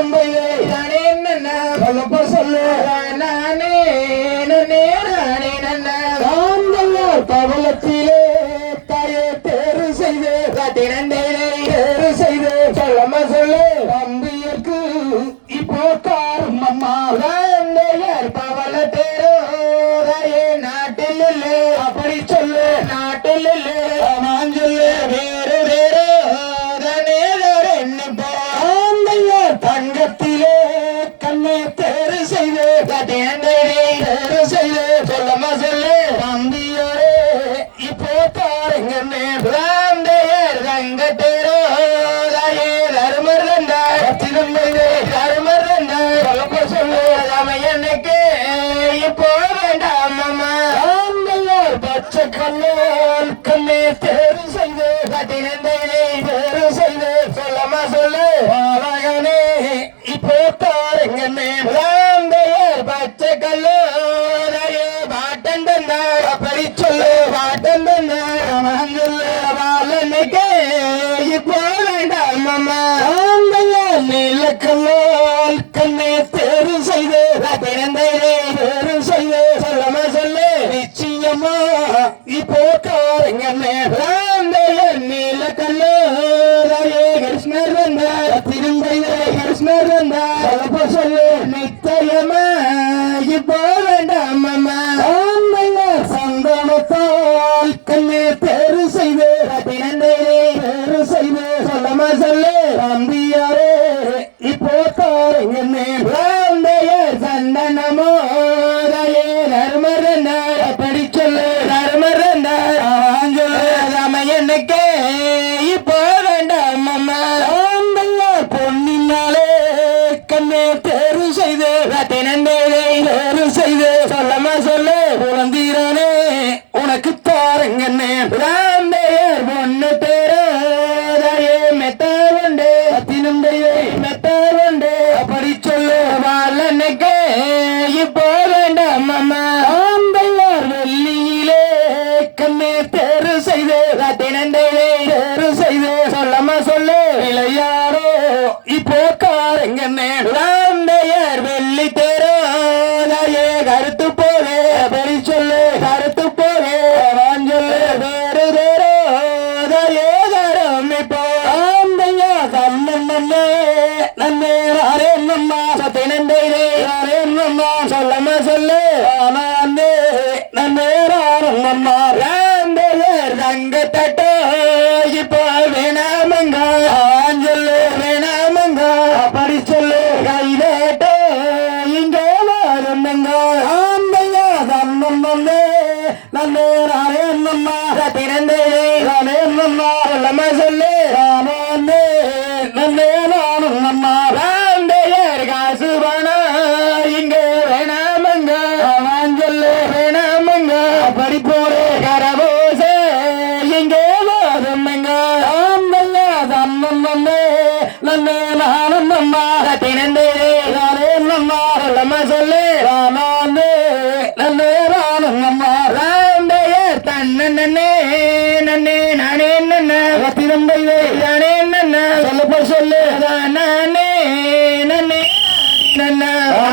மும்பையிலே ராணே நன்னா சொல்லப்பா சொல்லு. நானே நானே ராணே நன்னா தாந்தல்லார் பவலத்திலே தாயே தேர்வு செய்து காட்டினந்தையிலே தேர்வு செய்து சொல்லம்மா சொல்லு. தம்பியர்க்கு இப்போ காரும் அம்மா. தாந்தையார் தேரோ நாட்டில் அப்படி சொல்லு நாட்டில் இல்லை. பச்சை கண்ணோல் கண்ணே தேர்வு செய்து கட்டினந்தையிலே தேர்வு செய்து சொல்லமா சொல்லு? பாலகனே இப்போ தாருங்கண்ணே. பிராந்தையர் பச்சை கல்லோரையே பாட்டன் தந்தார். அப்படி சொல்லு பாட்டன் தந்தார். அவன் சொல்லு இப்போ வேண்டாம் அம்மா. ஆண்கள் நீலக்கல்லோல் கண்ணே தேர்வு செய்து கட்டினந்தையிலே தேர்வு செய்து சொல்லமா சொல்லு நிச்சயமா இப்போ காருங்கண்ணே பிராந்தையர் நீலக்கல்லோரையே கிருஷ்ணர் வந்தார் திருந்தையே கிருஷ்ணர் வந்தார் சொல்லப்போ சொல்லு நித்தயமா இப்போ வேண்டாம் அம்மா ஆண்மையார் சந்தனத்தால் கண்ணே பேரு செய்து தினந்தையிலே பேரு செய்து சொல்லமா சொல்லு தம்பியாரே இப்போ தாருங்கண்ணே தேர்வு செய்து கருத்து போலே அப்படி சொல்லு கருத்து போலே வாஞ்சொல்லு வேறு வேறோ தயே இப்போ. ஆந்தையா தம்மன் நன்னே நன்னே அரே நம்மா சத்தினந்தைரே அரே நம்மா சொல்லமா சொல்லு ஆனாந்தே நன்னே ராரம் நம்மா. ராந்தையர் தங்க தட்டோ நானும் நம்மா ராந்தையர் காசு பணம் இங்க வேணாமங்க. அவன் சொல்லு. வேணாமங்க. அப்படி போறே கரபோசே இங்கே வாதம்மங்க. ஆம்பல்ல தம்மம் வந்தே நன்னே நானும் நம்மா தினந்தே நானே நம்மா சொல்லமா சொல்லு. ராமா